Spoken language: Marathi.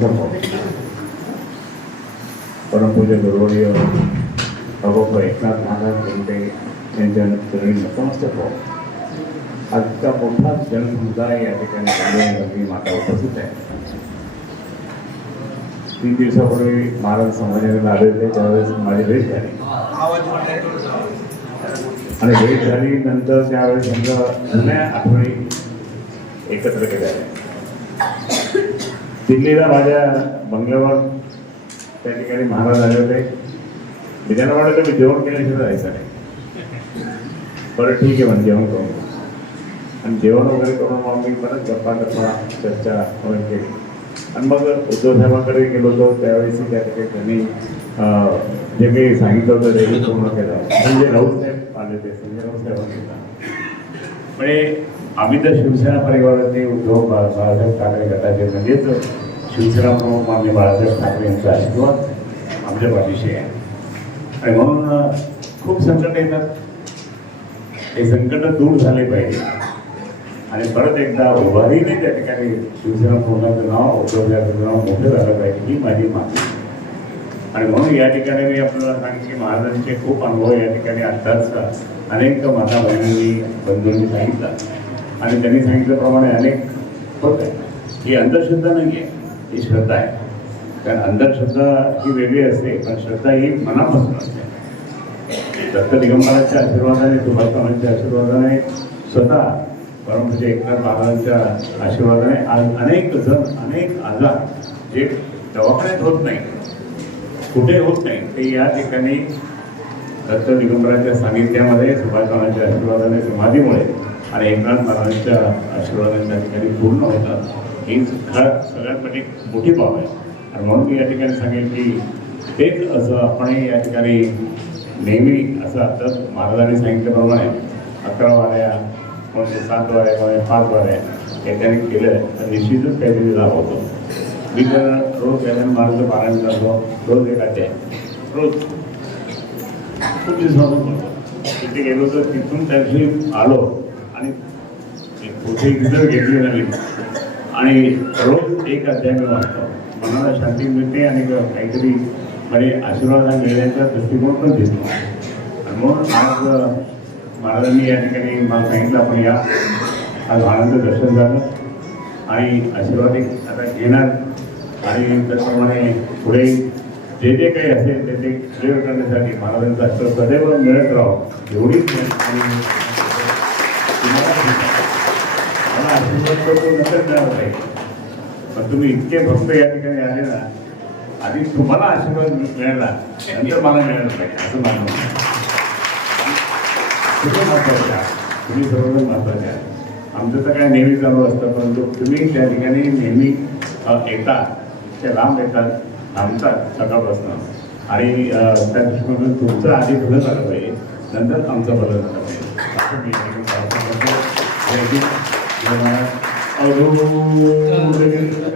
नमस्तक परमपूज्य गुरुवर्य अगोप एकनाथ महाराज शिंदे यांच्या चरणी नतमस्तक आजचा मोठा जनसमुदाय या ठिकाणी माता उपस्थित आहे तीन दिवसापूर्वी महाराज संभाजीनगरला आले त्यावेळेस माझी भेट झाली आणि भेट झाली नंतर त्यावेळेस समजा जुन्या आठवणी एकत्र केल्या दिल्लीला माझ्या बंगल्यावर त्या ठिकाणी महाराज आले होते. मी त्यांना म्हणलं मी जेवण केल्याशिवाय जायचं नाही. बरं ठीक आहे म्हणजे जेवण करून आणि जेवण वगैरे करून मग मी परत गप्पा गप्पा चर्चा वगैरे केली. आणि मग उद्धव साहेबांकडे गेलो होतो. त्यावेळेस त्या ठिकाणी त्यांनी जे काही सांगितलं होतं ते पूर्ण केलं. संजय राऊत साहेब आले होते संजय राऊत साहेबांनी म्हणजे आम्ही तर शिवसेना परिवाराचे उद्धव बाळ बाळासाहेब ठाकरे गटाचे म्हणजेच शिवसेना प्रमुख मान्य बाळासाहेब ठाकरे यांचा आशीर्वाद आमच्या पाठीशी आहे. आणि म्हणून खूप संकट येतात. हे संकट दूर झाले पाहिजे. आणि परत एकदा उभारीने त्या ठिकाणी शिवसेना प्रमुखाचं नाव उद्धव नाव मोठं झालं पाहिजे ही माझी मागणी आणि म्हणून या ठिकाणी मी आपल्याला सांगेन की महाराजांचे खूप अनुभव या ठिकाणी आत्ताच अनेक माता बहिणींनी बंधूंनी सांगितला. आणि त्यांनी सांगितल्याप्रमाणे अनेक होत. आहे ही अंधश्रद्धा नाही आहे ही श्रद्धा आहे. कारण अंधश्रद्धा ही वेगळी असते पण श्रद्धा ही मनापासून असते. दत्त दिगंबराच्या आशीर्वादाने तुभाषामांच्या आशीर्वादाने स्वतः परमपूज्य एकनाथ महाराजांच्या आशीर्वादाने आज अनेक जण अनेक आजार जे दवाखान्यात होत नाही कुठे होत नाही ते या ठिकाणी दत्त दिगंबराच्या सानिध्यामध्ये सुभाषरावांच्या आशीर्वादाने समाधीमुळे आणि एकनाथ महाराजांच्या आशीर्वादाने त्या ठिकाणी पूर्ण होतात. ही खरं सगळ्यात मोठी मोठी बाब आहे. आणि म्हणून मी या ठिकाणी सांगेन की तेच असं आपण या ठिकाणी नेहमी असं आता महाराजांनी सांगितल्याप्रमाणे अकरा वाऱ्या कोणते सात वाऱ्या कोणते पाच वाऱ्या हे केलं. तर निश्चितच काहीतरी लाभ होतो. मी तर रोज गजानन महाराजचं पारायण करतो. रोज एक रोज. खूप दिवसापासून करतो. तिथे गेलो तर तिथून त्या दिवशी आलो. आणि कुठे रिझल्ट घेतली नाही. आणि रोज एक अध्याय मी वाचतो मनाला शांती मिळते आणि काहीतरी म्हणजे आशीर्वाद मिळण्याचा दृष्टिकोन पण दिसतो. आणि म्हणून आज महाराजांनी या ठिकाणी मला सांगितलं आपण या. आज आनंद दर्शन झालं. आणि आशीर्वाद एक आता घेणार. आणि त्याप्रमाणे पुढे जे जे काही असेल ते ते क्लिअर करण्यासाठी महाराजांचा सदैव मिळत राहो. एवढीच मला आशीर्वाद करतो नंतर मिळाला पाहिजे पण तुम्ही इतके भक्त या ठिकाणी आले ना आधी तुम्हाला आशीर्वाद मिळाला नंतर मला मिळालं पाहिजे असं माझं तुम्ही महत्त्वाचे आहात तुम्ही सर्वजण महत्त्वाचे आहात आमचं तर काय नेहमी चालू असतं परंतु तुम्ही त्या ठिकाणी नेहमी येतात. ते लांब येतात थांबतात सकाळपासून. आणि त्या दृष्टीकोनातून तुमचं आधी भलं झालं पाहिजे नंतर आमचं भलं झालं पाहिजे असं मी या ठिकाणी प्रार्थना करतो.